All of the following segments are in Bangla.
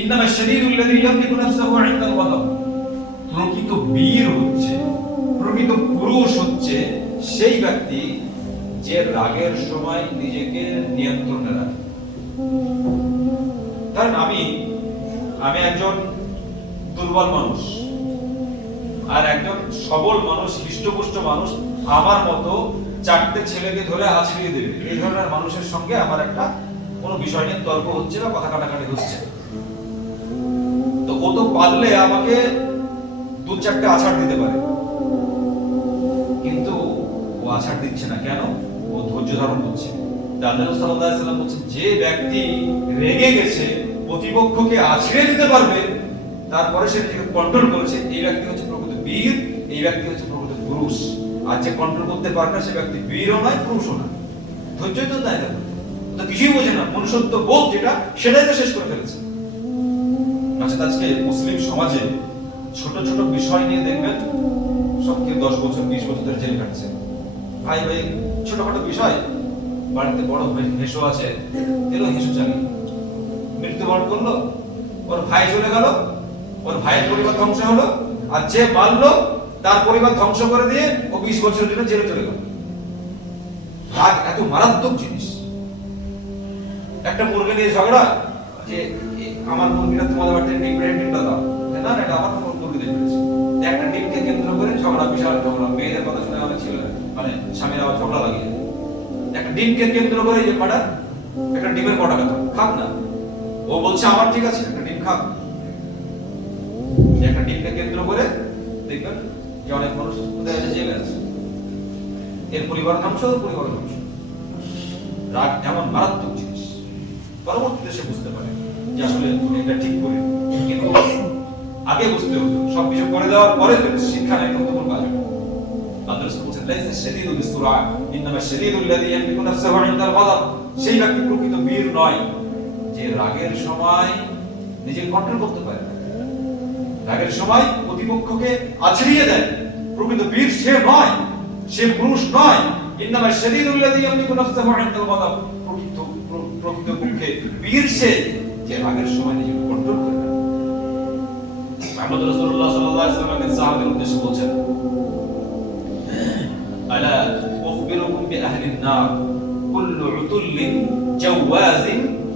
ইন্নামা শাদীদুল্লাযী ইয়ামলিকু নাফসাহু 'ইনদাল গদাব প্রকৃত বীর হচ্ছে, প্রকৃত পুরুষ হচ্ছে সেই ব্যক্তি যে রাগের সময় নিজেকে নিয়ন্ত্রণে রাখে। ধরেন আমি আমি একজন দুর্বল মানুষ আর একজন সবল মানুষ, হৃষ্টপুষ্ট মানুষ, আমার মতো চারটে ছেলেকে ধরে আছড়িয়ে দেবে। এই ধরনের মানুষের সঙ্গে আমার একটা কোনো বিষয় নিয়ে তর্ক হচ্ছে বা কথা কাটাকাটি হচ্ছে। ও তো পারলে আমাকে দু চারটে আছাড় দিতে পারে। কিন্তু ও আছাড় দিচ্ছে না। কেন? ও ধৈর্য ধারণ করছে। যে ব্যক্তি রেগে গেছে, প্রতিপক্ষকে আছড়ে দিতে পারবে, তারপরে সে নিজেকে কন্ট্রোল করেছে, এই ব্যক্তি হচ্ছে প্রকৃত বীর, এই ব্যক্তি হচ্ছে প্রকৃত পুরুষ। আর যে কন্ট্রোল করতে পারে না, সে ব্যক্তি বীরও নয়, পুরুষও নয়। ধৈর্যই তো তাই তো কিছুই বোঝে না। মনুষ্যত্ব বোধ যেটা, সেটাই তো শেষ করে ফেলেছে। আচ্ছা আজকে মুসলিম সমাজে ছোট ছোট বিষয় নিয়ে দেখবেন সব কেউ দশ বছর, বিশ বছর ধরে জেল কাটছে ভাই ভাই, ছোটখাটো বিষয়। বাড়িতে বড় হেসো আছে, এলো হেসো চালিয়ে মৃত্যুবরণ করল, ওর ভাই চলে গেল, ওর ভাইয়ের পরিবার ধ্বংস হলো, আর যে মারলো তার পরিবার ধ্বংস করে দিয়ে ও বিশ বছর জন্য জেলে চলে গেল। রাগ এত মারাত্মক জিনিস। একটা মুরগি নিয়ে ঝগড়া, যে আমার মুরগিটা তোমাদের বাড়িতে ডিম পেড়ে ডিমটা দাও না? এটা আমার তোমার মুরগি দিয়ে পেড়েছে একটা ডিমকে কেন্দ্র করে ঝগড়া, বিশাল ঝগড়া। মেয়েদের কথা শুনে অনেক ছিল মানে স্বামীরা আবার ঝগড়া লাগিয়ে। একটা ডিমকে কেন্দ্র করে যে কটা একটা ডিমের কটা কথা। খাক না। ও বলছে, আমার ঠিক আছে, একটা ডিম খাক। একটা ডিমকে কেন্দ্র করে দেখবেন যে অনেক মানুষ কোথায় জেলে আছে। এর পরিবার ধ্বংস ওর পরিবার ধ্বংস রাগ এমন মারাত্মক জিনিস। পরবর্তীতে সে বুঝতে পারে। যে আসলে এটা ঠিক করে। কিন্তু আগে বুঝতে হতো সব কিছু করে দেওয়ার পরে তো শিক্ষা নেই তখন কোনো কাজ হবে না। আল্লাহ রাসূল বলেছেন, লাইসা শাদীদুল বিসুরা ইন্নামা শাদীদুল লাযী ইয়ামলিকু নাফসাহু 'ইনদাল গাদাব সেই ব্যক্তি প্রকৃত বীর নয়, যে রাগের সময় নিজের কন্ট্রোল করতে পারে। রাগের সময় প্রতিপক্ষকে আছড়িয়ে দেয়। প্রকৃত বীর সে নয়, সে পুরুষ নয়। ইন্নামা শাদীদুল লাযী ইয়ামলিকু নাফসাহু 'ইনদাল গাদাব প্রকৃত প্রকৃত পক্ষে বীর সে যে সময় নিজেকে কন্ট্রোল করে সাল্লাল্লাহু আলাইহি উদ্দেশ্যে বলছেন, আলা উখবিরুকুম কুল্লু উতুল্লিন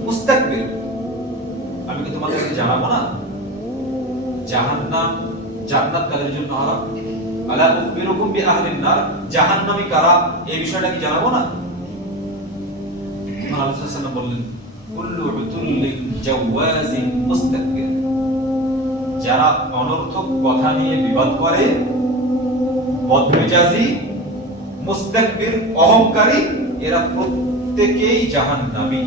মুস্তাকবির। আমি কি তোমাদেরকে জানাব না? জাহান্নাম জান্নাত কাদের জন্য হারাম? আলা উখবিরুকুম জাহান্নামী কারা? এই বিষয়টা কি জানাব না? ইমাম আলাইহিস সালাম বললেন কুল্লু উতুল্লিন জাওয়াজিন মুস্তাকবির যারা অনর্থক কথা নিয়ে বিবাদ করে, বদমেজাজি মুস্তাকবির অহংকারী, এরা জাহান্নামী।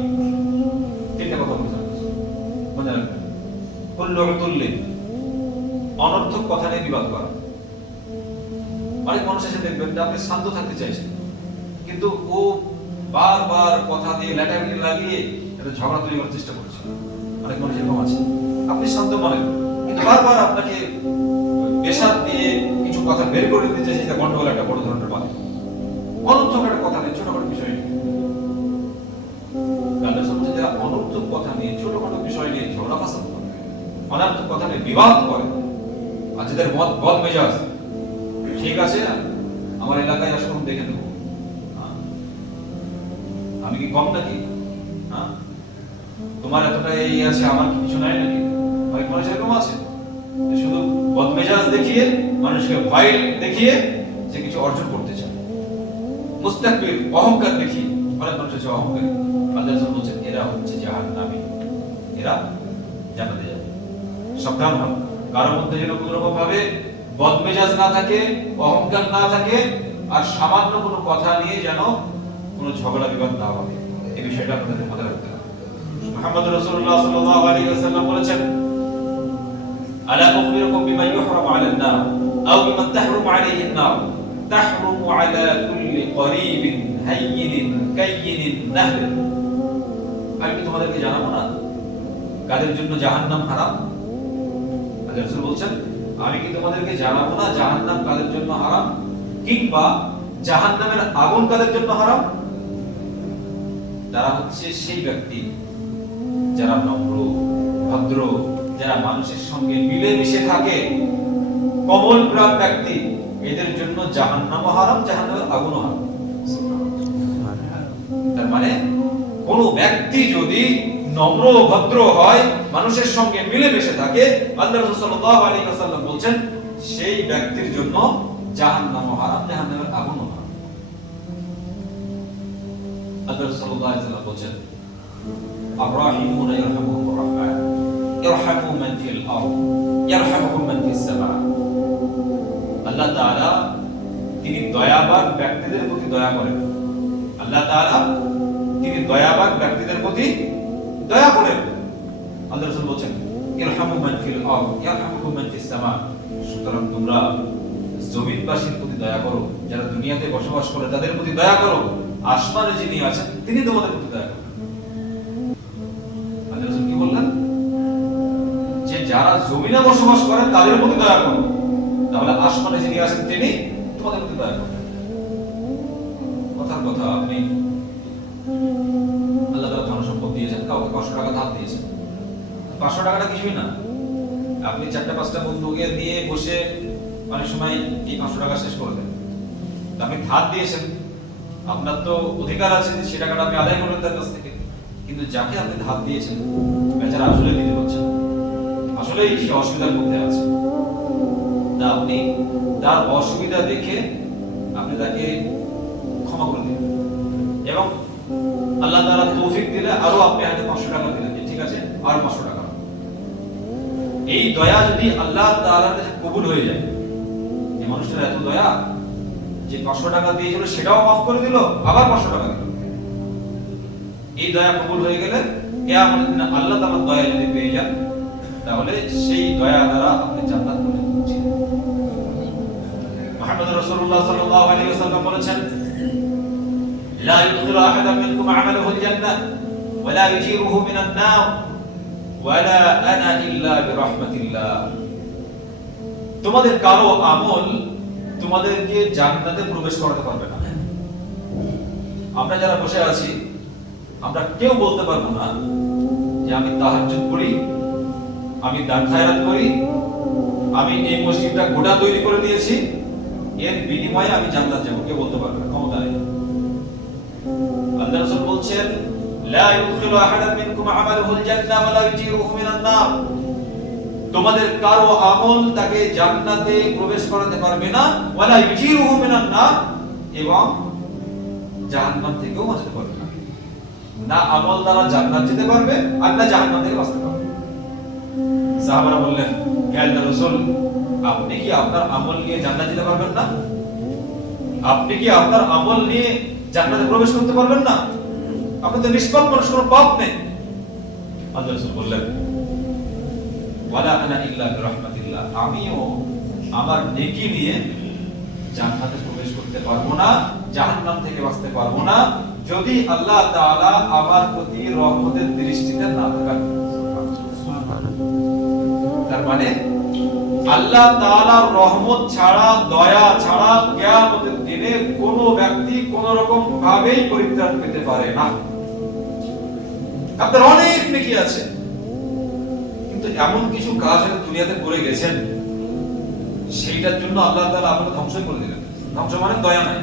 তিনটা কথা বলছেন মনে রাখবেন, কুল্লু অনর্থক কথা নিয়ে বিবাদ করা। অনেক মানুষ এসে দেখবেন যে আপনি শান্ত থাকতে চাইছেন, কিন্তু ও বারবার কথা দিয়ে ল্যাটাগুলি লাগিয়ে একটা ঝগড়া তৈরি করার চেষ্টা করছে। অনেক মানুষ এরকম আছে। আপনি শান্ত মনে কিন্তু বারবার আপনাকে পেশাদ দিয়ে কিছু কথা বের করে দিতে চাইছে সেটা গন্ডগোল একটা বড় ধরনের বাধা। অনর্থক একটা কথা নিয়ে ছোটখাটো বিষয় নিয়ে। সমাজে যারা অনর্থক কথা নিয়ে, ছোটখাটো বিষয় নিয়ে ঝগড়া করে। অনর্থক কথা নিয়ে বিবাদ করে। আর যাদের মত বদ মেজাজ, ঠিক আছে, আমার এলাকায় আসুন, দেখে নেব। হ্যাঁ? আমি কি কম নাকি? তোমার এতটা এই আছে, আমার কিছু নাই নাকি? অনেক মানুষ এরকম আছে? শুধু বদমেজাজ দেখিয়ে, মানুষকে ভয় দেখিয়ে যে কিছু অর্জন করতে চায়। মুস্তাকবির অহংকার দেখিয়ে, অনেক মানুষ আছে অহংকারী। আল্লাহ বলছেন, এরা হচ্ছে জাহান্নামী। এরা জান্নাতে যাবে। সাবধান হন কারোর মধ্যে যেন কোনো রকম ভাবে বদমেজাজ না থাকে, অহংকার না থাকে, আর সামান্য কোনো কথা নিয়ে যেন কোনো ঝগড়া বিবাদ না হবে। এই বিষয়টা আপনাদের মুহাম্মদ রাসূলুল্লাহ সাল্লাল্লাহু আলাইহি ওয়াসাল্লাম বলেছেন, আলা উখবিরুকুম বিমা ইউহরাম আলান নার আও বিমা তাহরুম আলাইহি নার। তাহরুম আলা কুল্লি করিবিন হাইয়িন কাইয়িন নাহর। আমি কি তোমাদেরকে জানাব না? কাদের জন্য জাহান্নাম হারাম? আল্লাহ রাসূল আমি কি তোমাদেরকে জানাব না জাহান্নাম কাদের জন্য হারাম? কিংবা জাহান্নামের আগুন কাদের জন্য হারাম? তারা হচ্ছে সেই ব্যক্তি যারা নম্র, ভদ্র, যারা মানুষের সঙ্গে মিলেমিশে থাকে, কমল প্রাণ ব্যক্তি, এদের জন্য জাহান্নাম হারাম আগুন হারাম। তার মানে কোন ব্যক্তি যদি নম্র, ভদ্র হয়, মানুষের সঙ্গে মিলেমিশে থাকে আল্লাহ সাল্লাল্লাহু আলাইহি সেই ব্যক্তির জন্য জাহান্নাম হারাম, জাহান্নামের আগুন হারাম। আল্লাহ الراحمون يرحمهم الرحمن يرحموا من في الأرض يرحمكم من في السماء আল্লাহ তাআলা তিনি দয়াবান ব্যক্তিদের প্রতি দয়া করেন আল্লাহ তাআলা তিনি দয়াবান ব্যক্তিদের প্রতি দয়া করেন আল্লাহ রাসূল বলেন ইরহামু মান ফিল আরদ ইয়ারহামুকুম মান ফিস সামা সুতরাং তোমরা জমিনবাসীর প্রতি দয়া করো যারা দুনিয়াতে বসবাস করে তাদের প্রতি দয়া করো আসমানে যিনি আছেন তিনি তোমাদের প্রতি দয়া করেন যারা জমিনে বসবাস করেন, তাদের প্রতি দয়া করো তাহলে আসমানে যিনি আছেন তিনি তোমাদের প্রতি দয়া করবেন কথার কথা আপনি আল্লাহ তাআলা ধন সম্পদ দিয়েছেন, কাউকে পাঁচশো টাকা ধার দিয়েছেন। পাঁচশো টাকাটা কিছুই না। আপনি চারটা পাঁচটা বন্ধুকে দিয়ে বসে অনেক সময় এই পাঁচশো টাকা শেষ করে দেন। আপনি ধার দিয়েছেন, আপনার তো অধিকার আছে যে সে টাকাটা আপনি আদায় করবেন তার কাছ থেকে। কিন্তু যাকে আপনি ধার দিয়েছেন, বেচারা আসলে দিতে পারছেন না। আসলেই সে অসুবিধার মধ্যে আছে। তা আপনি তার অসুবিধা দেখে আপনি তাকে ক্ষমা করে দিন। এবং আল্লাহ তাআলা তৌফিক দিলে আরও আপনি হাতে 500 টাকা দিলেন ঠিক আছে, আর 500 টাকা এই দয়া যদি আল্লাহ কাছে কবুল হয়ে যায়, যে মানুষটার এত দয়া, যে 500 টাকা দিয়েছিল সেটাও মাফ করে দিল, আবার 500 টাকা দিল। এই দয়া কবুল হয়ে গেলে আল্লাহ তাআলার দয়া যদি পেয়ে যান তাহলে সেই দয়া দ্বারা আপনি জান্নাত পেতে পৌঁছে মুহাম্মদ রাসূলুল্লাহ সাল্লাল্লাহু আলাইহি ওয়াসাল্লাম বলেছেন لا يدخل أحدا منكم عمله الجنة ولا يجيره من النار ولا أنا إلا برحمة الله তোমাদের কারো আমল তোমাদেরকে জান্নাতে প্রবেশ করাতে পারবে না আমরা যারা বসে আছি আমরা কেউ বলতে পারবো না যে আমি তাহাজ্জুদ করি আমি দান খায়রাত করি। আমি এই মসজিদটা গোটা তৈরি করে দিয়েছি এর বিনিময়ে আমি জান্নাত যাব। কেউ বলতে পারবে ক্ষমতা নেই। আল্লাহ রাসূল বলছেন, লা ইউদখিলু আহাদান মিনকুম আমালুহুল জান্নাহ ওয়া লা ইউজিরুহু মিনান নার। তোমাদের কারও আমল তাকে জান্নাতে প্রবেশ করাতে পারবে না, ওয়া লা ইউজিরুহু মিনান নার, এবং জাহান্নাম থেকেও বাঁচতে পারবে না। না আমল দ্বারা জান্নাত যেতে পারবে, আর না জাহান্নাম থেকে বাঁচতে পারবে সাহাবারা বললেন আপনি কি আপনার আমল নিয়ে জান্নাত পারবেন না? আপনি কি আপনার আমল নিয়ে জান্নাতে প্রবেশ করতে পারবেন না? আপনি তো নিষ্পাপ মানুষ, কোনো পাপ নেই। আল্লাহ বললেন, ওয়ালা আনা ইল্লা আমিও আমার নেকি নিয়ে জান্নাতে প্রবেশ করতে পারব না, জাহান্নাম থেকে বাঁচতে পারব না, যদি আল্লাহ তাআলা আমার প্রতি রহমতের দৃষ্টিতে না থাকেন মানে আল্লাহ তাআলার রহমত ছাড়া, দয়া ছাড়া কিয়ামতের দিনে কোনো ব্যক্তি কোন রকম ভাবেই পরিত্রাণ পেতে পারে না। আপনার অনেক নেকি আছে। কিন্তু এমন কিছু কাজ দুনিয়াতে করে গেছেন, সেইটার জন্য আল্লাহ তাআলা আপনাকে ধ্বংস করে দিলেন। ধ্বংস মানে দয়া নাই।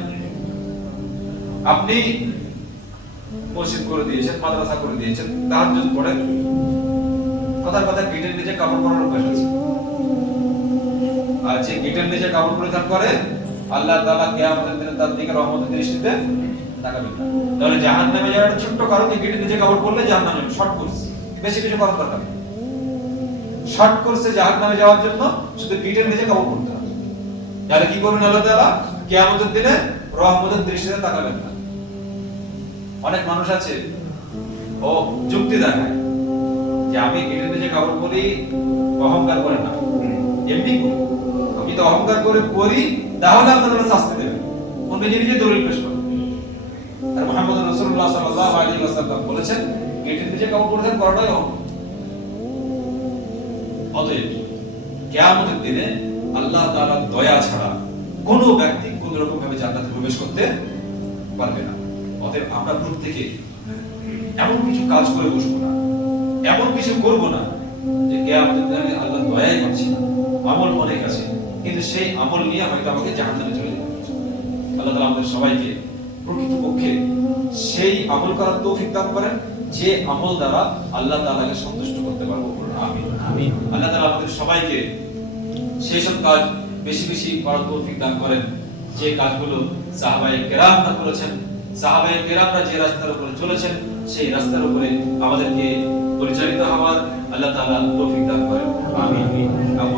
আপনি মসজিদ করে দিয়েছেন, মাদ্রাসা করে দিয়েছেন, তাহাজ্জুদ পড়েন। কথার কথা গেটের নিচে কাপড় পরার অভ্যাস আছে। আর যে নিচে কাপড় পরিধান করে, আল্লাহ দিনে তার দিকে দৃষ্টিতে তাহলে যাওয়ার ছোট্ট কারণ যে নিচে কাপড় পরলে শর্ট কোর্স বেশি কিছু করার দরকার শর্ট কোর্সে যাওয়ার জন্য শুধু গেটের নিচে কাপড় পরতে হবে। তাহলে কি করবেন আল্লাহ তাআলা? কিয়ামতের দিনে রহমতের দৃষ্টিতে তাকাবেন না। অনেক মানুষ আছে, ও যুক্তি দেখায়। যে আমি গেটের নিচে কাপড় পরি, অহংকার করে না। এমনি আমি তো অহংকার করে করি তাহলে আপনারা শাস্তি ও নিজে নিজে দলিল পেশ করে আর মুহাম্মদ বলেছেন নিচে কাপড় করাটাই অহংকার। অতএব দিনে আল্লাহ তাআলার দয়া ছাড়া কোনো ব্যক্তি কোন রকম ভাবে জান্নাতে প্রবেশ করতে পারবে না। অতএব আমরা প্রত্যেকে এমন কিছু কাজ করে বসবো না। এমন কিছু করব না যে কেয়ামতের দিনে আমি আল্লাহ দয়াই পাচ্ছি না। আমল অনেক আছে কিন্তু সেই আমল নিয়ে হয়তো আমাকে জাহান্নামে চলে যেতে আল্লাহ তাআলা আমাদের সবাইকে প্রকৃতপক্ষে সেই আমল করার তৌফিক দান করেন যে আমল দ্বারা আল্লাহ তালাকে সন্তুষ্ট করতে পারব। আমিন। আল্লাহ তালা আমাদের সবাইকে সেই সব কাজ বেশি বেশি করার তৌফিক দান করেন যে কাজগুলো সাহাবায়ে কেরামরা করেছেন। সাহাবায়ে কেরামরা যে রাস্তার উপরে চলেছেন, সেই রাস্তার উপরে আমাদেরকে পরিচালিত হওয়ার আল্লাহ তাআলা তৌফিক দান করেন। আমিন।